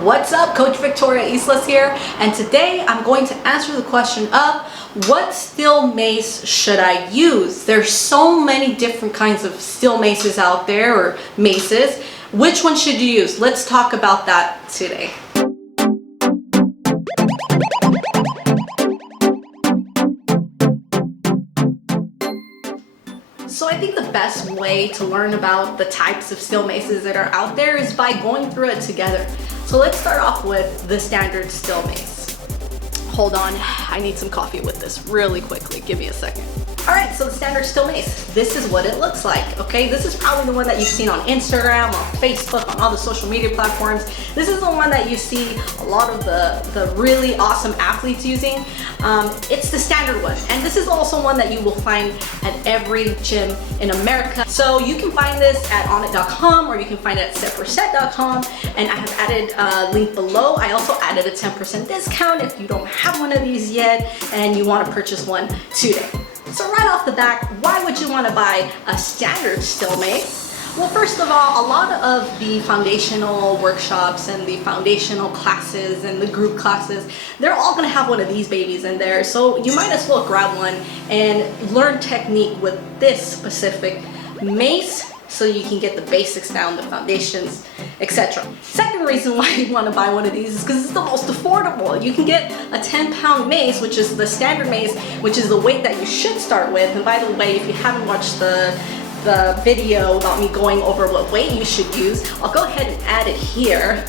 What's up, Coach Victoria Islas here, and today I'm going to answer the question of what steel mace should I use? There's so many different kinds of steel maces out there, or maces. Which one should you use? Let's talk about that today. So I think the best way to learn about the types of steel maces that are out there is by going through it together. So let's start off with the standard steel mace. Hold on, I need some coffee with this really quickly. Give me a second. All right, so the standard steel mace, this is what it looks like, okay? This is probably the one that you've seen on Instagram, on Facebook, on all the social media platforms. This is the one that you see a lot of the really awesome athletes using. It's the standard one, and this is also one that you will find at every gym in America. So you can find this at ONNIT.com, or you can find it at setforset.com, and I have added a link below. I also added a 10% discount if you don't have one of these yet and you want to purchase one today. So right off the bat, why would you want to buy a standard steel mace? Well, first of all, a lot of the foundational workshops and the foundational classes and the group classes, they're all going to have one of these babies in there. So you might as well grab one and learn technique with this specific mace, so you can get the basics down, the foundations, etc. Second reason why you want to buy one of these is because it's the most affordable. You can get a 10-pound mace, which is the standard mace, which is the weight that you should start with. And by the way, if you haven't watched the video about me going over what weight you should use, I'll go ahead and add it here.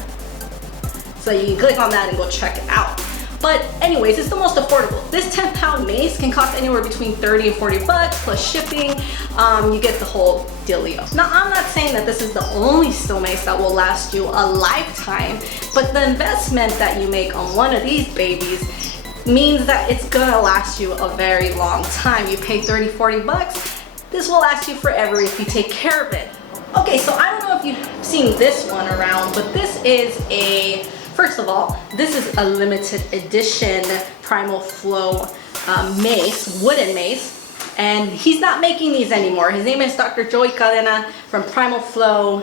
So you can click on that and go check it out. But anyways, it's the most affordable. This 10-pound mace can cost anywhere between 30 and 40 bucks plus shipping. You get the whole dealio. Now, I'm not saying that this is the only steel mace that will last you a lifetime, but the investment that you make on one of these babies means that it's gonna last you a very long time. You pay 30, 40 bucks, this will last you forever if you take care of it. Okay, so I don't know if you've seen this one around, but this is first of all, this is a limited edition Primal Flow mace, wooden mace, and he's not making these anymore. His name is Dr. Joey Cadena from Primal Flow.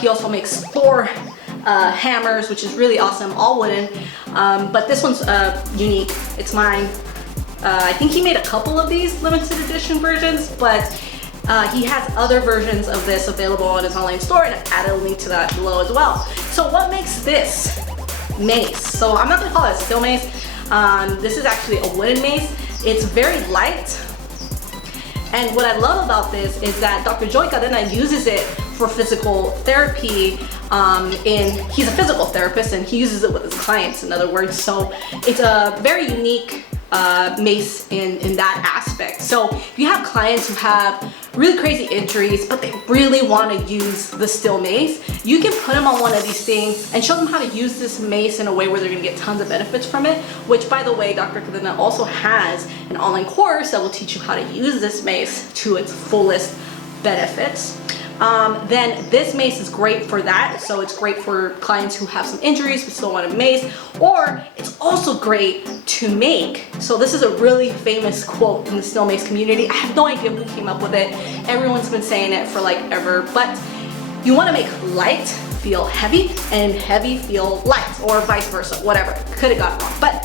He also makes Thor hammers, which is really awesome, all wooden, but this one's unique. It's mine. I think he made a couple of these limited edition versions, but he has other versions of this available on his online store, and I added a link to that below as well. So what makes this mace? So I'm not gonna call it a steel mace. This is actually a wooden mace. It's very light. And what I love about this is that Dr. Joey Cadena uses it for physical therapy. He's a physical therapist and he uses it with his clients, in other words. So it's a very unique mace in that aspect. So if you have clients who have really crazy injuries, but they really want to use the steel mace, you can put them on one of these things and show them how to use this mace in a way where they're going to get tons of benefits from it, which, by the way, Dr. Cadena also has an online course that will teach you how to use this mace to its fullest benefits. Then this mace is great for that. So it's great for clients who have some injuries but still want a mace, or it's also great to make. So this is a really famous quote in the steel mace community. I have no idea who came up with it. Everyone's been saying it for like ever, but you want to make light feel heavy and heavy feel light, or vice versa, whatever. Could have got it wrong, but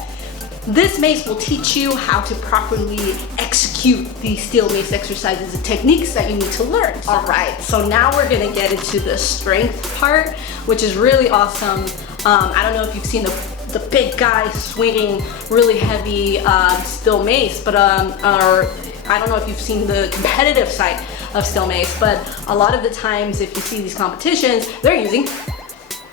this mace will teach you how to properly execute the steel mace exercises and techniques that you need to learn. All right, so now we're gonna get into the strength part, which is really awesome. I don't know if you've seen the big guy swinging really heavy steel mace, but or I don't know if you've seen the competitive side of steel mace, but a lot of the times if you see these competitions, they're using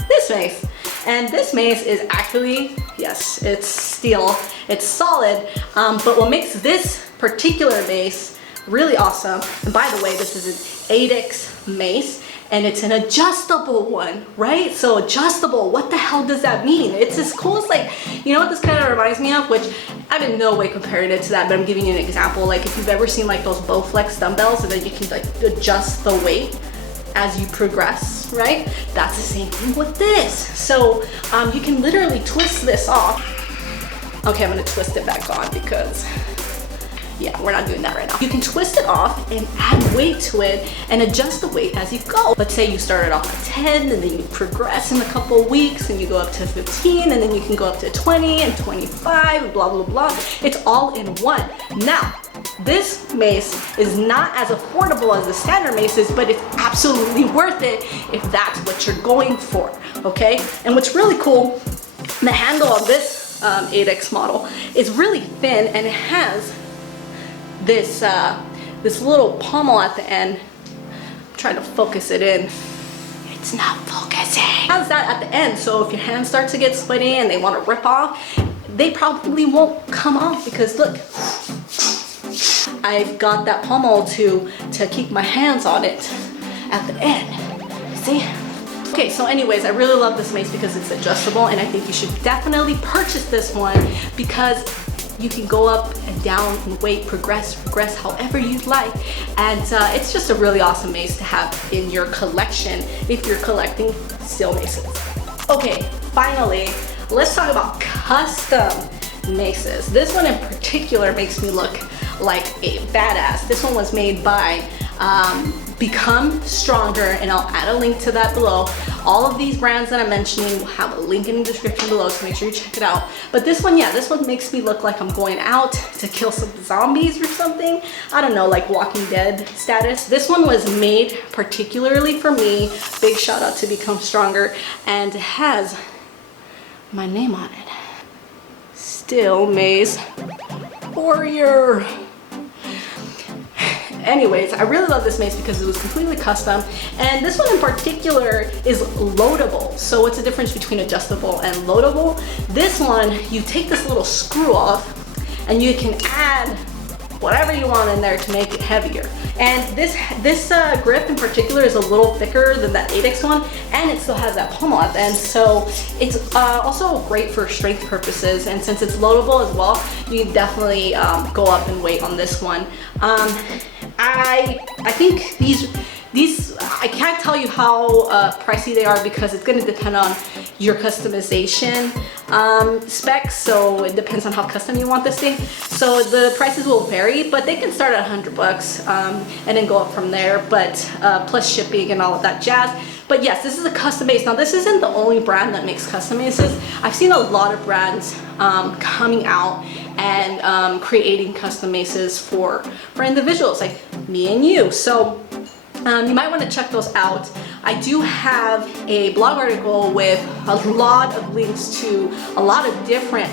this mace. And this mace is actually, yes, it's steel, it's solid, but what makes this particular mace really awesome, and by the way, this is an 8X mace, and it's an adjustable one, right? So adjustable, what the hell does that mean? It's as cool as, like, you know what this kind of reminds me of, which I'm in no way comparing it to that, but I'm giving you an example. Like if you've ever seen like those Bowflex dumbbells and then you can like adjust the weight as you progress, right? That's the same thing with this. So you can literally twist this off. Okay, I'm gonna twist it back on because Yeah, we're not doing that right now. You can twist it off and add weight to it and adjust the weight as you go. Let's say you started off at 10 and then you progress in a couple of weeks and you go up to 15 and then you can go up to 20 and 25, blah, blah, blah. It's all in one. Now, this mace is not as affordable as the standard maces, but it's absolutely worth it if that's what you're going for, okay? And what's really cool, the handle on this 8X model is really thin and it has this this little pommel at the end. I'm trying to focus it in. It's not focusing. It has that at the end, so if your hands start to get sweaty and they want to rip off, they probably won't come off because look, I've got that pommel to keep my hands on it at the end. See? Okay, so anyways, I really love this mace because it's adjustable, and I think you should definitely purchase this one because you can go up and down in weight, progress however you'd like. And it's just a really awesome mace to have in your collection if you're collecting steel maces. Okay, finally, let's talk about custom maces. This one in particular makes me look like a badass. This one was made by Become Stronger, and I'll add a link to that below. All of these brands that I'm mentioning will have a link in the description below, so make sure you check it out. But this one, yeah, this one makes me look like I'm going out to kill some zombies or something. I don't know, like Walking Dead status. This one was made particularly for me. Big shout out to Become Stronger, and it has my name on it. Steel Mace Warrior. Anyways, I really love this mace because it was completely custom, and this one in particular is loadable. So what's the difference between adjustable and loadable? This one, you take this little screw off and you can add whatever you want in there to make it heavier. And this grip in particular is a little thicker than that 8X one, and it still has that pommel at the end. So it's also great for strength purposes, and since it's loadable as well, you can definitely go up in weight on this one. I think these I can't tell you how pricey they are because it's going to depend on your customization specs. So it depends on how custom you want this thing. So the prices will vary, but they can start at $100 and then go up from there. But plus shipping and all of that jazz. But yes, this is a custom mace. Now this isn't the only brand that makes custom maces. I've seen a lot of brands coming out and creating custom maces for individuals like me and you. So you might want to check those out. I do have a blog article with a lot of links to a lot of different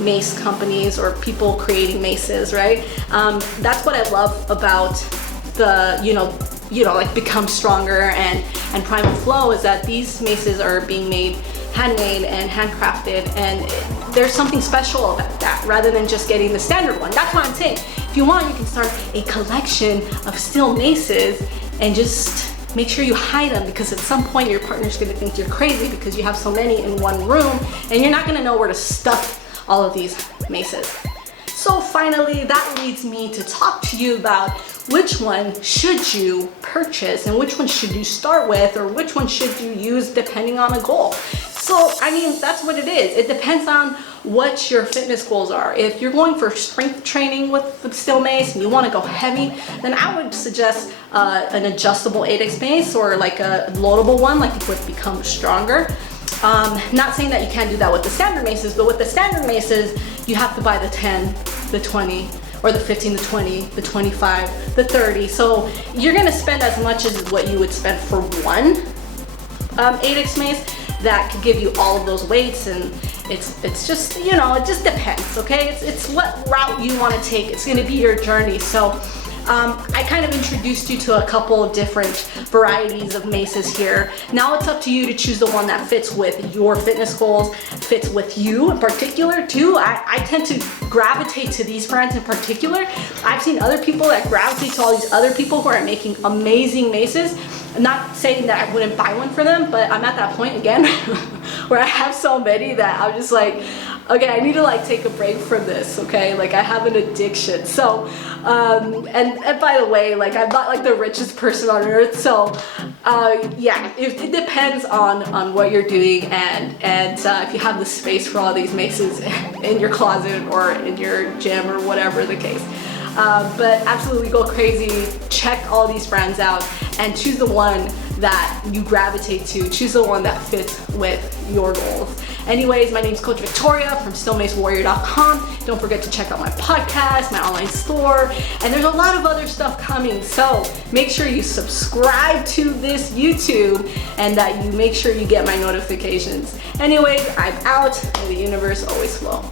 mace companies or people creating maces, right? That's what I love about the, you know, like Become Stronger and Primal Flow, is that these maces are being made handmade and handcrafted, and there's something special about that rather than just getting the standard one. That's what I'm saying. If you want, you can start a collection of steel maces and just make sure you hide them, because at some point your partner's gonna think you're crazy because you have so many in one room and you're not gonna know where to stuff all of these maces. So finally, that leads me to talk to you about which one should you purchase and which one should you start with, or which one should you use depending on a goal. So, I mean, that's what it is. It depends on what your fitness goals are. If you're going for strength training with the steel mace and you want to go heavy, then I would suggest an adjustable 8X mace or like a loadable one, like with Become Stronger. Not saying that you can't do that with the standard maces, but with the standard maces, you have to buy the 10, the 20, or the 15, the 20, the 25, the 30. So you're gonna spend as much as what you would spend for one 8X mace that could give you all of those weights, and it's just, you know, it just depends, okay? It's what route you want to take. It's gonna be your journey. So I kind of introduced you to a couple of different varieties of maces here. Now it's up to you to choose the one that fits with your fitness goals, fits with you in particular too. I tend to gravitate to these brands in particular. I've seen other people that gravitate to all these other people who are making amazing maces. I'm not saying that I wouldn't buy one for them, but I'm at that point again where I have so many that I'm just like, Okay, I need to like take a break from this, okay? Like I have an addiction. So, and by the way, like I'm not like the richest person on earth. So, yeah, it depends on what you're doing and if you have the space for all these maces in your closet or in your gym or whatever the case. But absolutely go crazy, check all these brands out and choose the one that you gravitate to, choose the one that fits with your goals. Anyways, my name is Coach Victoria from StillMaceWarrior.com. Don't forget to check out my podcast, my online store, and there's a lot of other stuff coming. So make sure you subscribe to this YouTube and that you make sure you get my notifications. Anyways, I'm out. May the universe always flow.